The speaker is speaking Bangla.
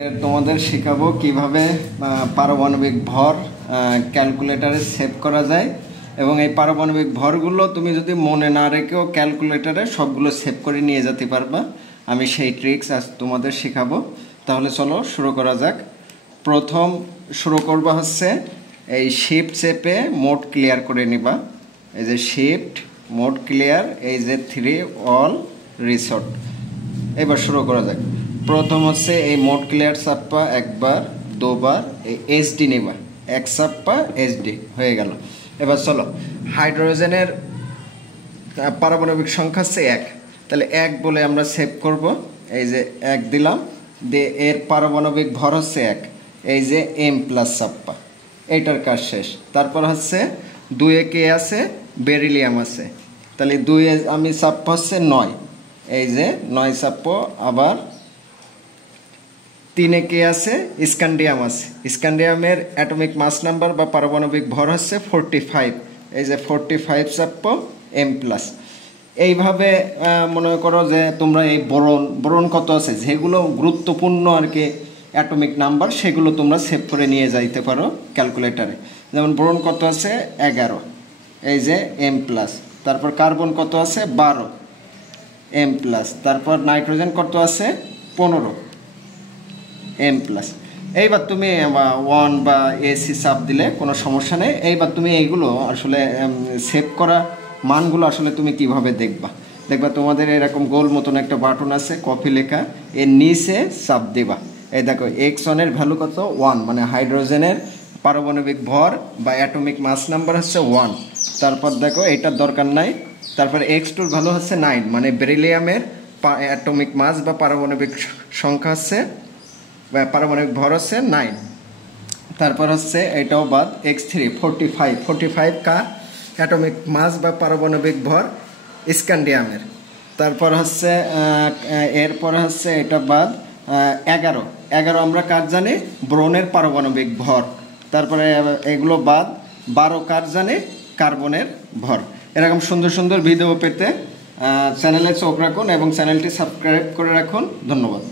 তোমাদের শেখাবো কিভাবে পারমাণবিক ভর ক্যালকুলেটরে সেভ করা যায় এবং এই পারমাণবিক ভরগুলো তুমি যদি মনে না রেখেও ক্যালকুলেটরে সবগুলো সেভ করে নিয়ে যেতে পারবা। আমি সেই ট্রিক্স আজ তোমাদের শেখাবো। তাহলে চলো শুরু করা যাক। প্রথম শুরু করবা হচ্ছে এই শিফট চেপে মোড ক্লিয়ার করে নিবা। এই যে শিফট মোড ক্লিয়ার, এই যে 3 অল রিসর্ট। এবার শুরু করা যাক। প্রথম হচ্ছে এই মোড ক্লিয়ার চাপ্পা একবার, দুবার, এই এইচডি নেবা, এক চাপ্পা এইচডি হয়ে গেল। এবার চলো, হাইড্রোজেনের পারমাণবিক সংখ্যা হচ্ছে 1, তাহলে 1 বলে আমরা সেভ করব। এই যে 1 দিলাম, দিয়ে এর পারমাণবিক ভর হচ্ছে 1, এই যে এম প্লাস চাপ্পা, এইটার কাজ শেষ। তারপর হচ্ছে 2-এ কে আছে, বেরিলিয়াম আছে, তাহলে 2-এ আমি চাপ্পা হচ্ছে 9, এই যে 9 চাপ্পো। আবার 3-এ কে আছে, স্ক্যান্ডিয়াম আছে, স্ক্যান্ডিয়ামের অ্যাটমিক মাস নাম্বার বা পারমাণবিক ভর হচ্ছে 45, এই যে 45 চাপ্পো এম প্লাস। এইভাবে মনে করো যে তোমরা এই বোরন কত আছে, যেগুলো গুরুত্বপূর্ণ আর কি অ্যাটমিক নাম্বার, সেগুলো তোমরা সেভ করে নিয়ে যাইতে পারো ক্যালকুলেটারে। যেমন বোরন কত আছে 11, এই যে এম প্লাস। তারপর কার্বন কত আছে 12, এম প্লাস। তারপর নাইট্রোজেন কত আছে 15, এম প্লাস। এইবার তুমি 1 বা এসি চাপ দিলে কোনো সমস্যা নেই। এইবার তুমি এইগুলো আসলে সেভ করা মানগুলো আসলে তুমি কিভাবে দেখবা তোমাদের এরকম গোল মতন একটা বাটন আছে, কপি লেখা, এর নিচে চাপ দেবা। এই দেখো x1 এর ভ্যালু কত 1, মানে হাইড্রোজেনের পারমাণবিক ভর বা অ্যাটমিক মাস নাম্বার হচ্ছে 1। তারপর দেখো এইটার দরকার নাই। তারপর x2 ভ্যালু হচ্ছে 9, মানে বেরিলিয়ামের অ্যাটমিক মাস বা পারমাণবিক সংখ্যা হচ্ছে পারমাণবিক ভর হচ্ছে 9। তারপর হচ্ছে এটাও বাদ, x3 45 কার অ্যাটমিক মাস বা পারমাণবিক ভর স্ক্যান্ডিয়ামের। তারপর হচ্ছে এরপরে হচ্ছে এটা বাদ 11 আমরা কার জানি, ব্রোনের পারমাণবিক ভর। তারপরে এগুলো বাদ 12 কার জানি, কার্বনের ভর। এরকম সুন্দর সুন্দর ভিডিও পেতে চ্যানেলে চোখ রাখুন এবং চ্যানেলটি সাবস্ক্রাইব করে রাখুন। ধন্যবাদ।